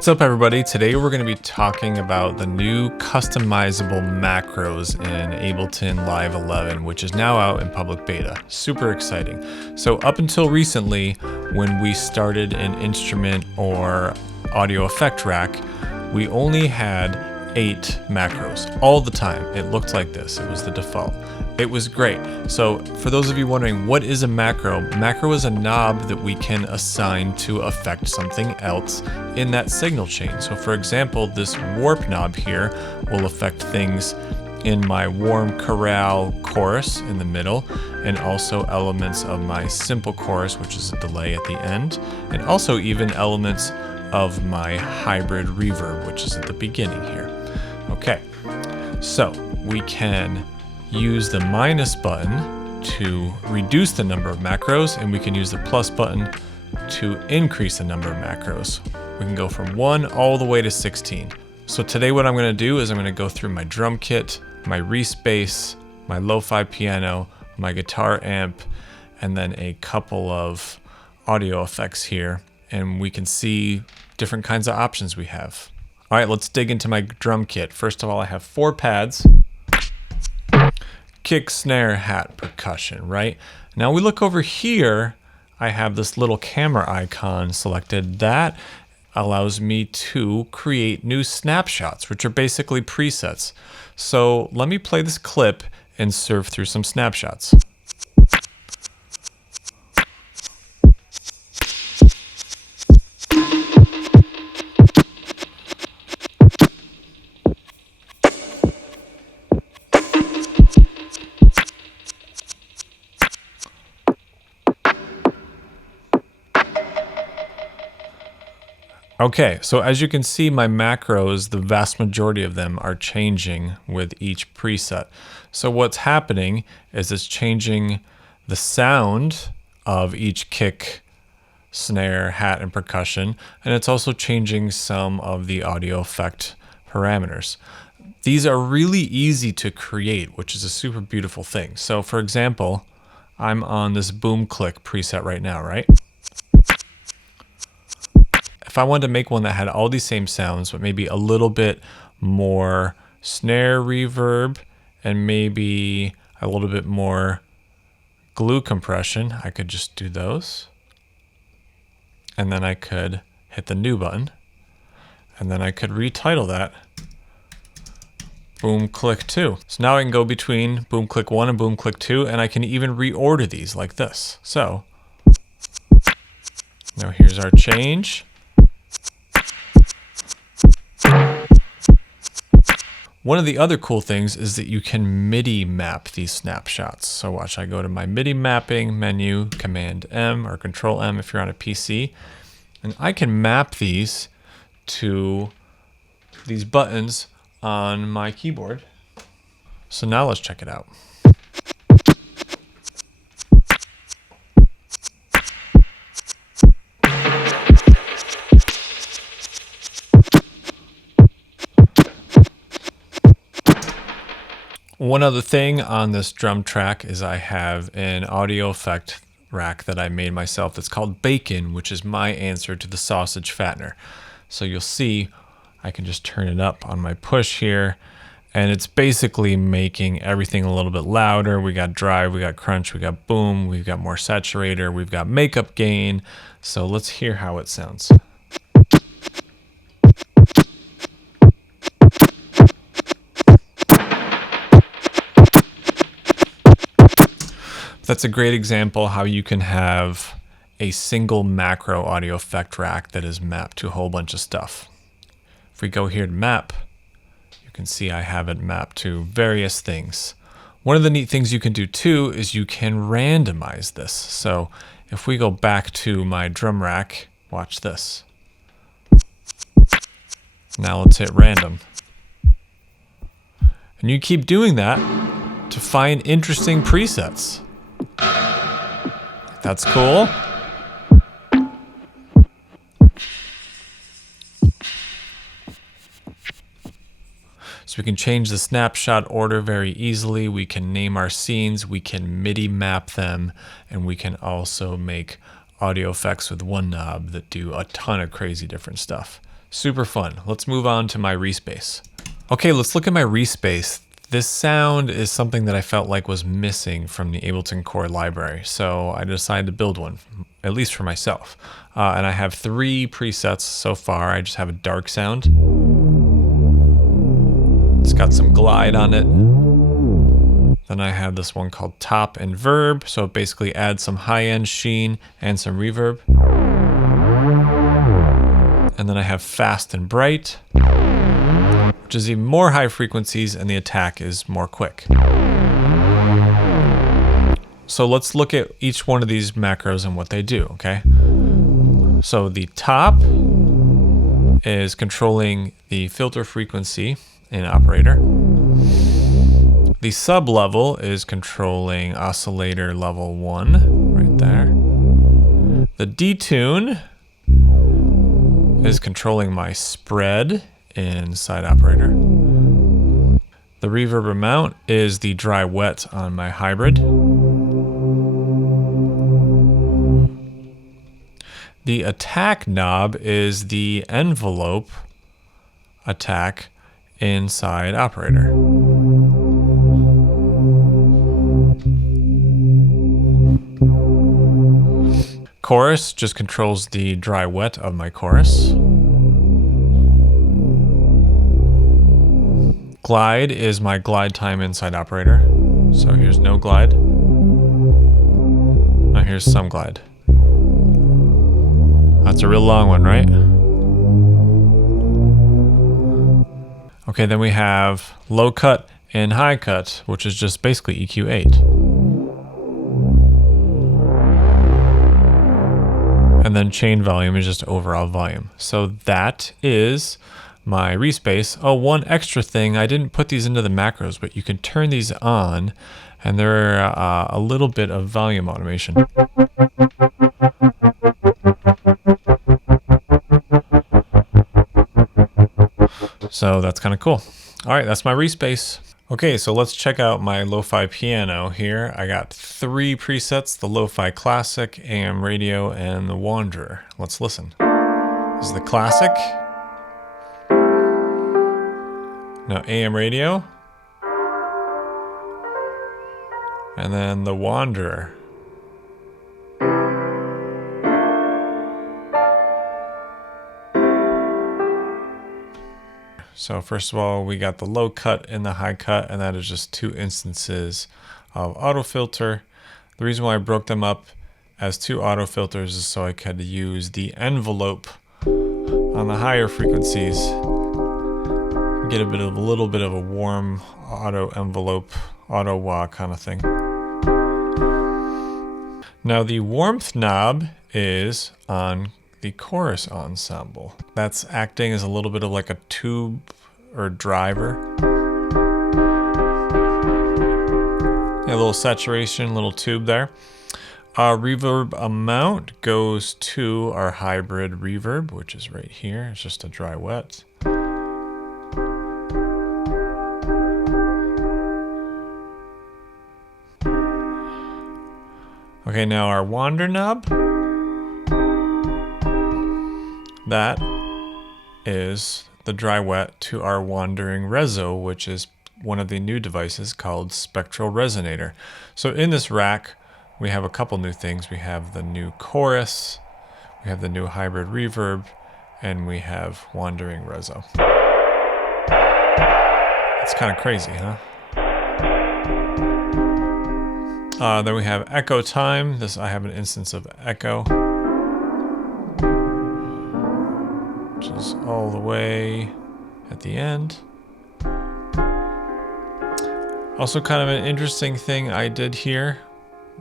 What's up everybody? Today we're going to be talking about the new customizable macros in Ableton Live 11, which is now out in public beta. Super exciting. So up until recently, when we started an instrument or audio effect rack, we only had 8 macros all the time. It looked like this. It was the default. It was great. So for those of you wondering, what is a macro? Macro is a knob that we can assign to affect something else in that signal chain. So for example, this warp knob here will affect things in my warm chorale chorus in the middle, and also elements of my simple chorus, which is a delay at the end, and also even elements of my hybrid reverb, which is at the beginning here. Okay, so we can use the minus button to reduce the number of macros, and we can use the plus button to increase the number of macros. We can go from 1 all the way to 16. So today what I'm going to do is I'm going to go through my drum kit, my Respace, my lo-fi piano, my guitar amp, and then a couple of audio effects here, and we can see different kinds of options we have. All right, let's dig into my drum kit. First of all, I have 4 pads. Kick, snare, hat, percussion, right? Now we look over here, I have this little camera icon selected. That allows me to create new snapshots, which are basically presets. So let me play this clip and surf through some snapshots. Okay, so as you can see, my macros, the vast majority of them are changing with each preset. So what's happening is it's changing the sound of each kick, snare, hat, and percussion, and it's also changing some of the audio effect parameters. These are really easy to create, which is a super beautiful thing. So for example, I'm on this boom click preset right now, right? If I wanted to make one that had all these same sounds, but maybe a little bit more snare reverb and maybe a little bit more glue compression, I could just do those. And then I could hit the new button. And then I could retitle that Boom Click 2. So now I can go between Boom Click 1 and Boom Click 2, and I can even reorder these like this. So now here's our change. One of the other cool things is that you can MIDI map these snapshots. So watch, I go to my MIDI mapping menu, Command M or Control M if you're on a PC, and I can map these to these buttons on my keyboard. So now let's check it out. One other thing on this drum track is I have an audio effect rack that I made myself that's called Bacon, which is my answer to the sausage fattener. So you'll see I can just turn it up on my push here, and it's basically making everything a little bit louder. We got drive, we got crunch, we got boom, we've got more saturator, we've got makeup gain. So let's hear how it sounds. That's a great example how you can have a single macro audio effect rack that is mapped to a whole bunch of stuff. If we go here to map, you can see I have it mapped to various things. One of the neat things you can do too is you can randomize this. So if we go back to my drum rack, watch this. Now let's hit random. And you keep doing that to find interesting presets. That's cool. So we can change the snapshot order very easily. We can name our scenes, we can MIDI map them, and we can also make audio effects with one knob that do a ton of crazy different stuff. Super fun. Let's move on to my Respace. Okay, let's look at my Respace. This sound is something that I felt like was missing from the Ableton Core library, so I decided to build one, at least for myself. And I have 3 presets so far. I just have a dark sound. It's got some glide on it. Then I have this one called top and verb, so it basically adds some high-end sheen and some reverb. And then I have fast and bright, which is even more high frequencies, and the attack is more quick. So let's look at each one of these macros and what they do, okay? So the top is controlling the filter frequency in operator. The sub level is controlling oscillator level 1, right there. The detune is controlling my spread inside operator. The reverb amount is the dry wet on my hybrid. The attack knob is the envelope attack inside operator. Chorus just controls the dry wet of my chorus. Glide is my glide time inside operator. So here's no glide. Now here's some glide. That's a real long one, right? Okay, then we have low cut and high cut, which is just basically EQ8. And then chain volume is just overall volume. So that is my Respace. Oh, one extra thing, I didn't put these into the macros, but you can turn these on and they're a little bit of volume automation. So that's kind of cool. All right, that's my Respace. Okay, so let's check out my lo-fi piano here. I got 3 presets, the lo-fi classic, AM radio, and the wanderer. Let's listen. This is the classic. Now AM radio. And then the wanderer. So first of all, we got the low cut and the high cut, and that is just 2 instances of auto filter. The reason why I broke them up as 2 auto filters is so I could use the envelope on the higher frequencies, get a little bit of a warm auto envelope, auto wah kind of thing. Now the warmth knob is on the chorus ensemble. That's acting as a little bit of like a tube or driver. Yeah, a little saturation, little tube there. Reverb amount goes to our hybrid reverb, which is right here. It's just a dry wet. Okay, now our wander knob. That is the dry wet to our wandering reso, which is one of the new devices called Spectral Resonator. So in this rack, we have a couple new things. We have the new chorus, we have the new hybrid reverb, and we have wandering reso. It's kind of crazy, huh? Then we have echo time. I have an instance of echo, which is all the way at the end. Also, kind of an interesting thing I did here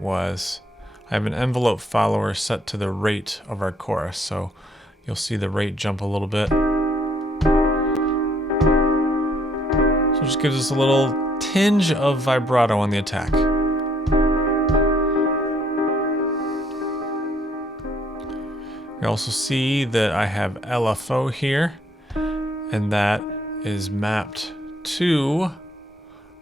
was I have an envelope follower set to the rate of our chorus. So you'll see the rate jump a little bit. So it just gives us a little tinge of vibrato on the attack. You also see that I have LFO here, and that is mapped to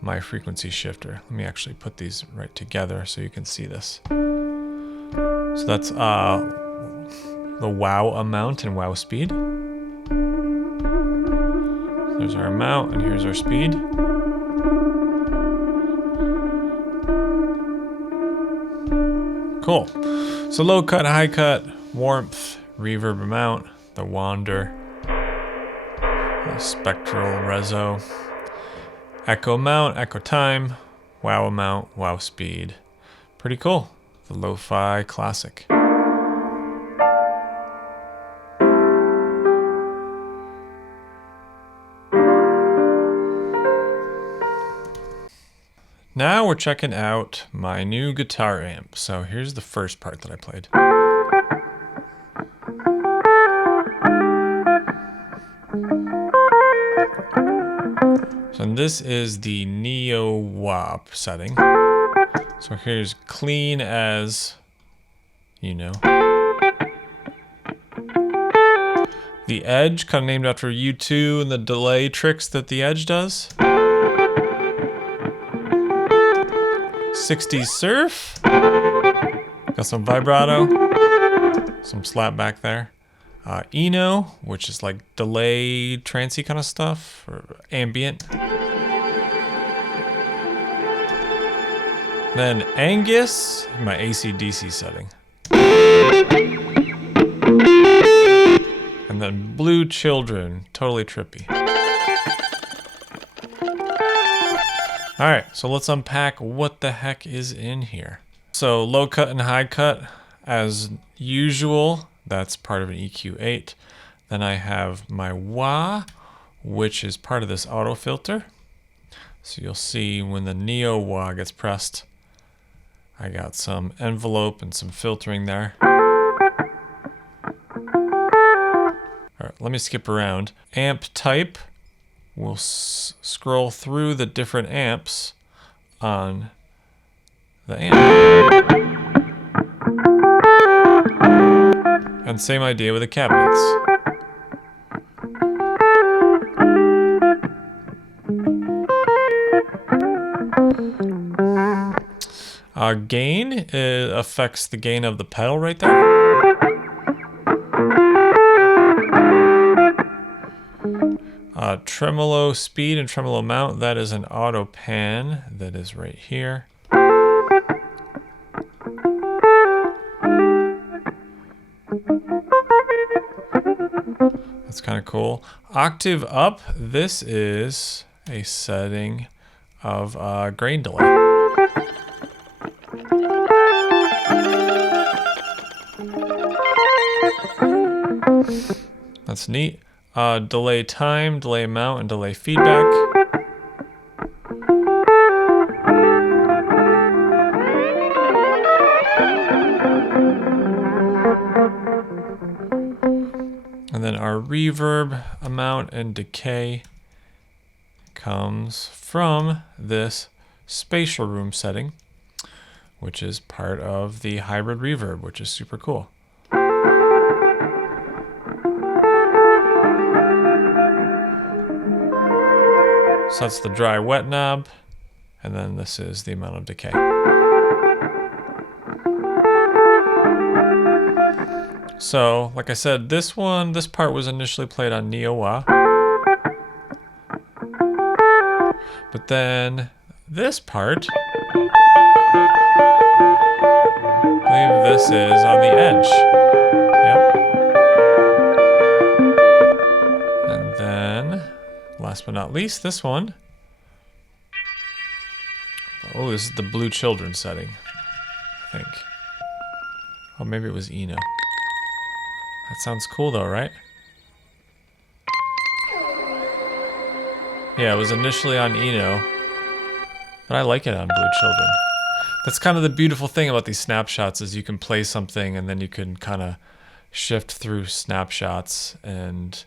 my frequency shifter. Let me actually put these right together so you can see this. So that's the wow amount and wow speed. There's our amount, and here's our speed. Cool. So low cut, high cut, warmth, reverb amount, the wander, the spectral reso, echo amount, echo time, wow amount, wow speed. Pretty cool. The lo-fi classic. Now we're checking out my new guitar amp. So here's the first part that I played. So this is the Neo Wah setting. So here's clean as, you know. The Edge, kind of named after U2 and the delay tricks that the Edge does. 60s surf. Got some vibrato, some slap back there. Eno, which is like delay, trancey kind of stuff, or ambient. Then Angus, my AC/DC setting. And then Blue Children, totally trippy. All right, so let's unpack what the heck is in here. So low cut and high cut, as usual, that's part of an EQ8. Then I have my wah, which is part of this auto filter. So you'll see when the Neo wah gets pressed, I got some envelope and some filtering there. All right, let me skip around. Amp type. We'll scroll through the different amps on the amp. And same idea with the cabinets. Gain affects the gain of the pedal right there. Tremolo speed and tremolo amount, that is an auto pan that is right here. That's kind of cool. Octave up, this is a setting of grain delay. That's neat. Delay time, delay amount, and delay feedback. And then our reverb amount and decay comes from this spatial room setting, which is part of the hybrid reverb, which is super cool. So that's the dry wet knob, and then this is the amount of decay. So, like I said, this part was initially played on Neo Wah. But then this part, I believe this is on the Edge. Yep. And then, last but not least, this one. Oh, this is the Blue Children setting, I think. Oh, maybe it was Eno. That sounds cool though, right? Yeah, it was initially on Eno, but I like it on Blue Children. That's kind of the beautiful thing about these snapshots is you can play something and then you can kind of shift through snapshots and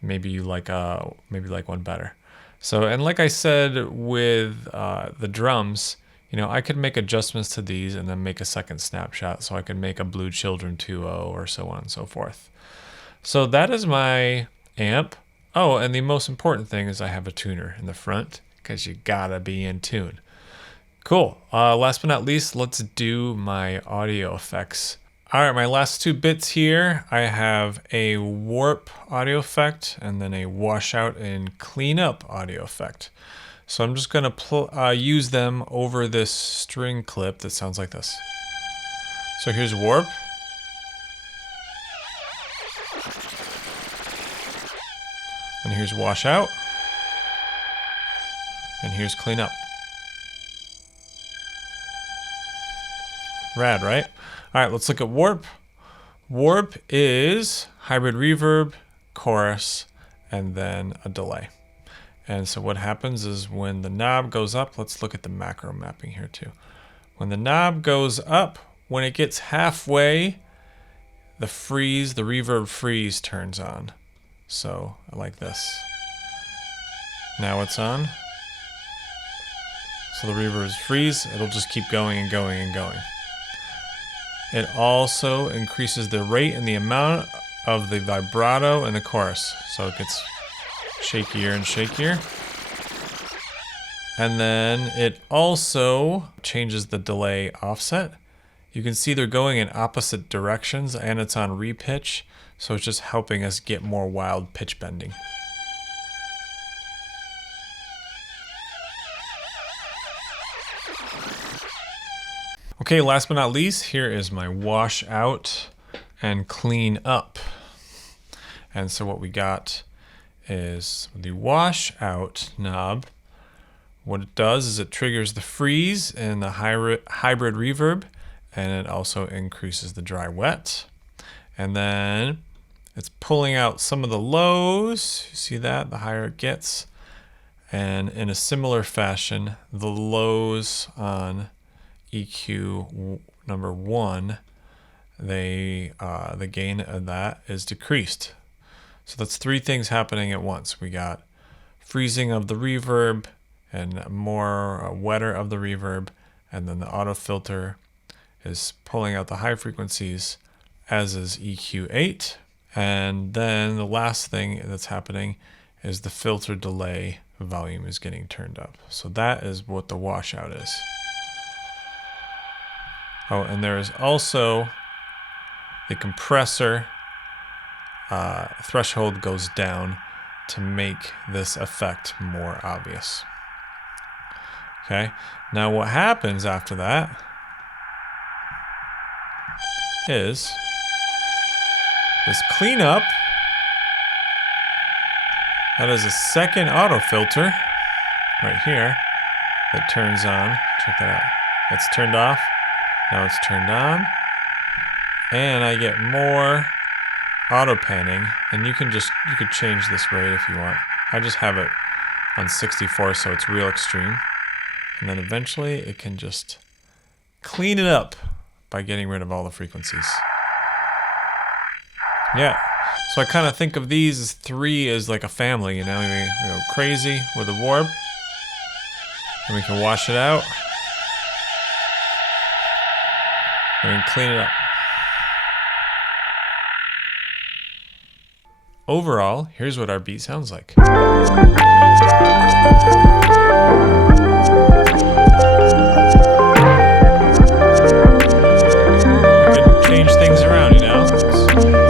maybe you like one better. So, and like I said with the drums, you know, I could make adjustments to these and then make a second snapshot. So I could make a Blue Children 2.0 or so on and so forth. So that is my amp. Oh, and the most important thing is I have a tuner in the front because you gotta be in tune. Cool. Last but not least, let's do my audio effects All right, my last two bits here, I have a warp audio effect and then a washout and cleanup audio effect. So I'm just gonna use them over this string clip that sounds like this. So here's warp. And here's washout. And here's cleanup. Rad, right? All right, let's look at warp. Warp is hybrid reverb, chorus, and then a delay. And so what happens is when the knob goes up, let's look at the macro mapping here too. When the knob goes up, when it gets halfway, the reverb freeze turns on. So like this. Now it's on. So the reverb is freeze, it'll just keep going and going and going. It also increases the rate and the amount of the vibrato in the chorus. So it gets shakier and shakier. And then it also changes the delay offset. You can see they're going in opposite directions and it's on repitch. So it's just helping us get more wild pitch bending. Okay, last but not least, here is my wash out and clean up. And so what we got is the wash out knob. What it does is it triggers the freeze and the hybrid reverb, and it also increases the dry wet. And then it's pulling out some of the lows. You see that? The higher it gets. And in a similar fashion, the lows on EQ number 1, the gain of that is decreased. So that's three things happening at once. We got freezing of the reverb and more wetter of the reverb, and then the auto filter is pulling out the high frequencies, as is EQ8. And then the last thing that's happening is the filter delay volume is getting turned up. So that is what the washout is. Oh, and there is also the compressor threshold goes down to make this effect more obvious. Okay, now what happens after that is this cleanup. That is a second auto filter right here that turns on. Check that out. It's turned off. Now it's turned on, and I get more auto panning, and you could change this rate if you want. I just have it on 64, so it's real extreme. And then eventually it can just clean it up by getting rid of all the frequencies. Yeah, so I kind of think of these as three as like a family, you know? We go crazy with a warp, and we can wash it out. And we can clean it up. Overall, here's what our beat sounds like. We can change things around, you know? There we go.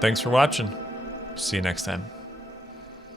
Thanks for watching. See you next time.